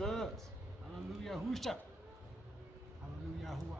Jesus. Hallelujah. Husha. Hallelujah. Hua.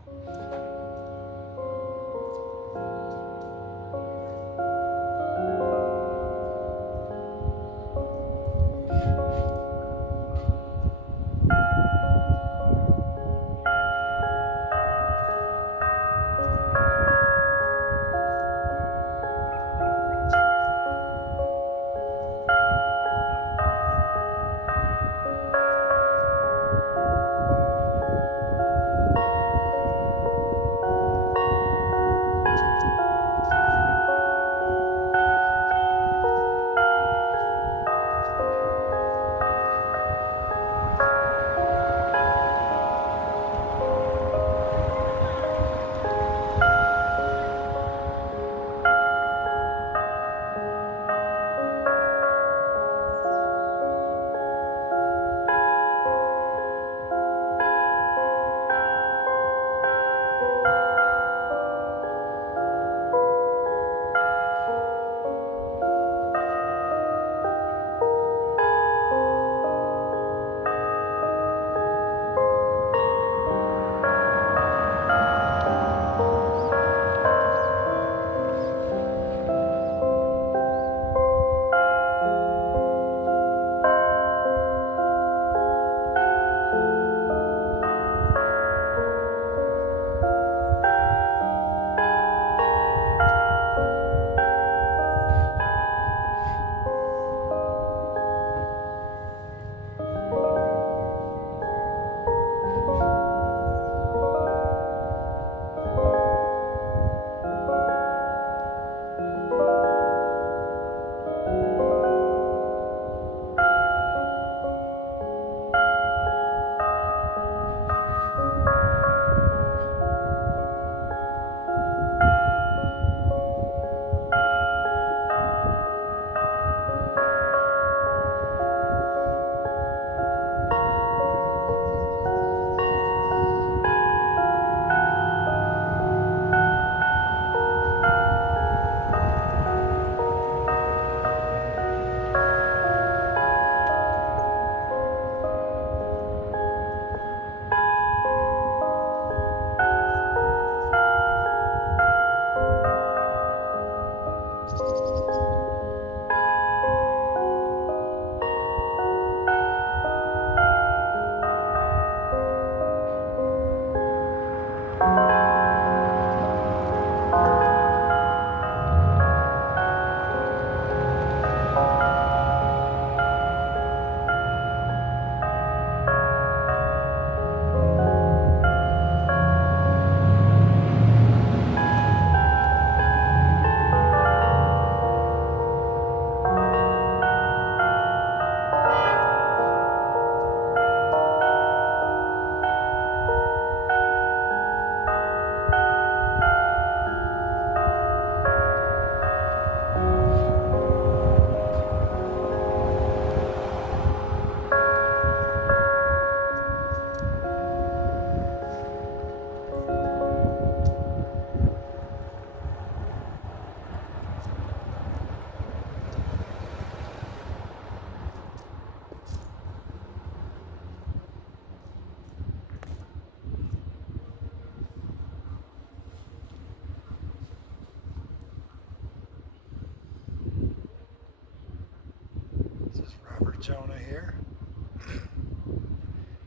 Jonah here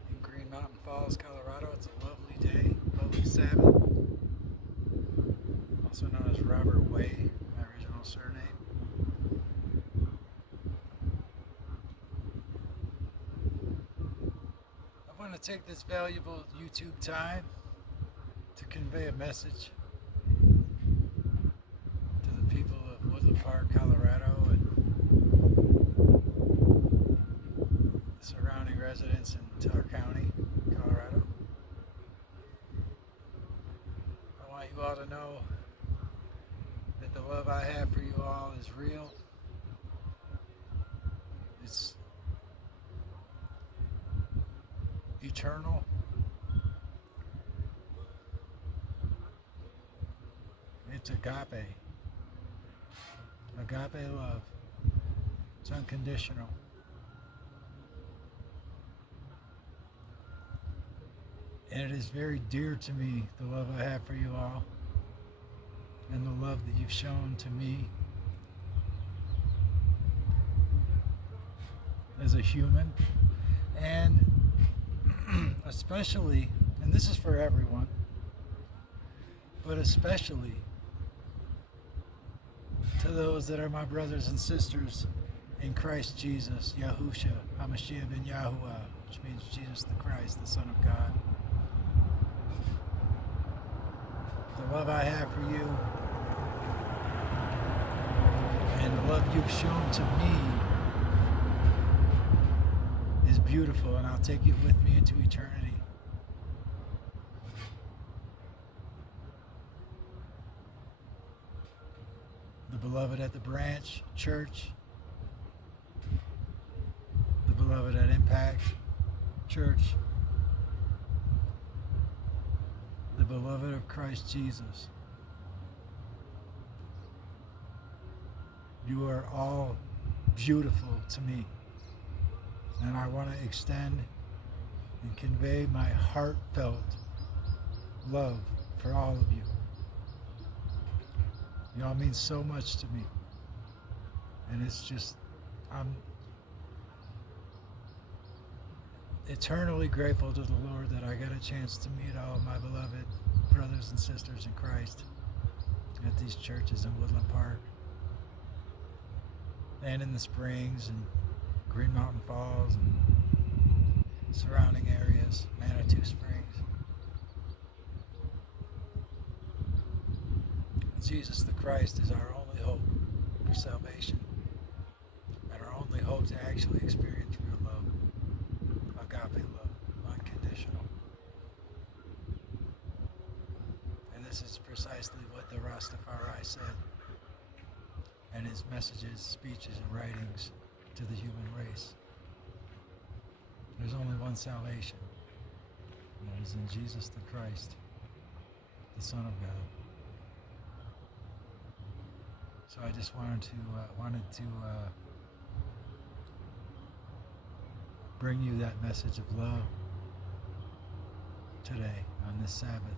in Green Mountain Falls, Colorado. It's a lovely day, lovely Sabbath, also known as Robert Way, my original surname. I want to take this valuable YouTube time to convey a message to the people of Woodland Park, Colorado, and surrounding residents in Teller County, Colorado. I want you all to know that the love I have for you all is real. It's eternal. It's agape. Agape love. It's unconditional. And it is very dear to me, the love I have for you all, and the love that you've shown to me as a human, and especially, and this is for everyone, but especially to those that are my brothers and sisters in Christ Jesus, Yahusha, HaMashiach ben Yahuwah, which means Jesus the Christ, the Son of God. The love I have for you and the love you've shown to me is beautiful, and I'll take it with me into eternity. The beloved at the branch church, the beloved at Impact Church, the beloved of Christ Jesus. You are all beautiful to me, and I want to extend and convey my heartfelt love for all of you. Y'all mean so much to me, and it's just, I'm eternally grateful to the Lord that I got a chance to meet all of my beloved brothers and sisters in Christ at these churches in Woodland Park and in the Springs and Green Mountain Falls and surrounding areas, Manitou Springs. Jesus the Christ is our only hope for salvation, and our only hope to actually experience real love, agape love, unconditional. And this is precisely what the Rastafari said in his messages, speeches, and writings to the human race. There's only one salvation, and that is in Jesus the Christ, the Son of God. So I just wanted to bring you that message of love today on this Sabbath.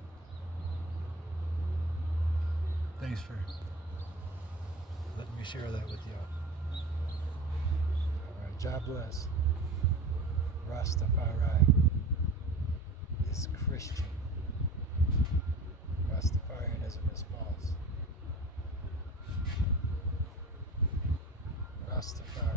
Thanks for letting me share that with y'all. All right, God bless. Rastafari is Christian. Rastafarianism is false. Rastafari